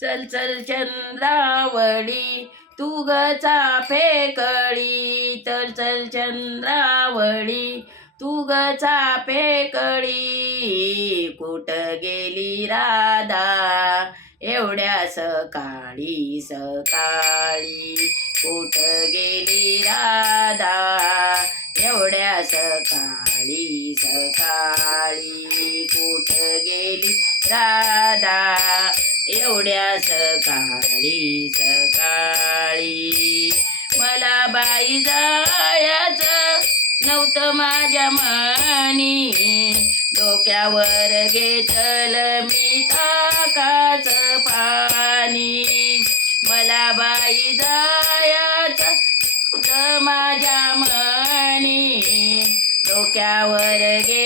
चल चल चंद्रावळी तू ग चाफे कळी चल चल चंद्रावळी तू ग चाफे कळी कुठ गेली राधा? एवढ्या सकाळी सकाळी. कुठ गेली राधा? एवढ्या सकाळी सकाळी. कुठ गेली राधा? एवढ्या सकाळी सकाळी. मला बाई जायचं नव्हतं माझ्या मनी. डोक्यावर घेतल मी ताकाच पाणी. मला बाई जायचं नव्हतं माझ्या मनी. डोक्यावर घे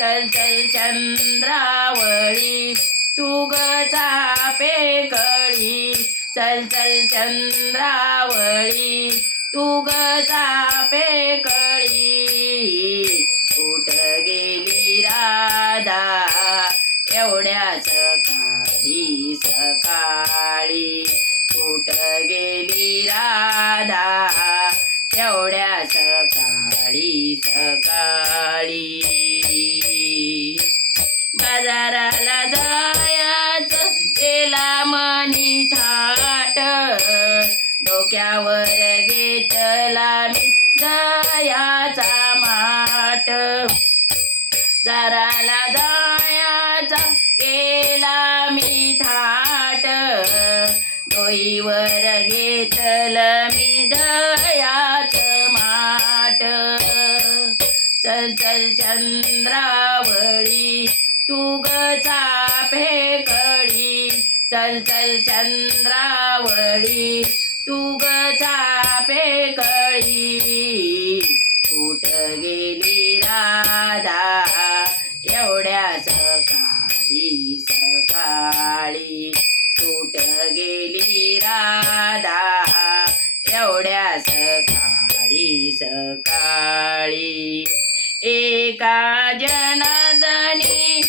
चल चल चंद्रावळी तू चापे कळी. चल चल चंद्रावळी तू चापे कळी. कुठ गेली राधा एवढ्या सकाळी सकाळी. कुठ गेली राधा एवढ्या सकाळी सकाळी. बाजाराला जायाच केला मनी थाट. डोक्यावर घेतला मी जायाचा माट. जराला जायाचा केला मी थाट. डोईवर घेतलं मी दयाच माट. चल चल चंद्रावळी तू ग कळी चल चल चंद्रावळी. तू ग कळी कुठ गेली राधा एवढ्या सकाळी सकाळी. कुठ गेली राधा एवढ्या सकाळी सकाळी. एका जनदनी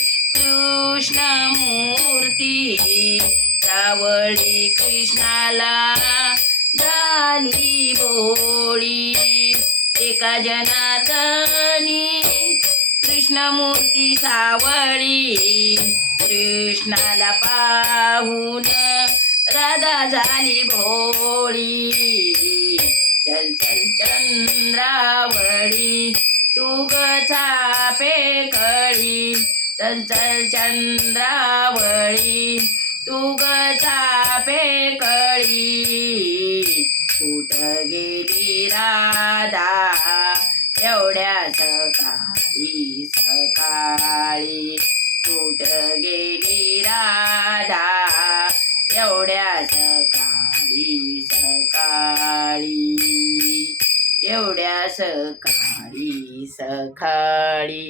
कृष्णमूर्ती सावळी कृष्णाला झाली बोळी एका जनादनी कृष्णमूर्ती सावळी कृष्णाला पाहून राधा झाली भोळी चल चल चंद्रावळी तू ग कळी. चंचल चंद्रावळी तू चापे कळी. कुठ गेली राधा? एवढ्या सकाळी सकाळी. कुठ गेली राधा? एवढ्या सकाळी सकाळी. एवढ्या सकाळी सकाळी.